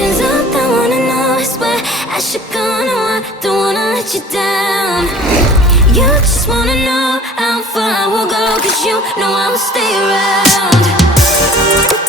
'Cause all I wanna know is where I should go. No, I don't wanna let you down. You just wanna know how far I will go, 'cause you know I will stay around.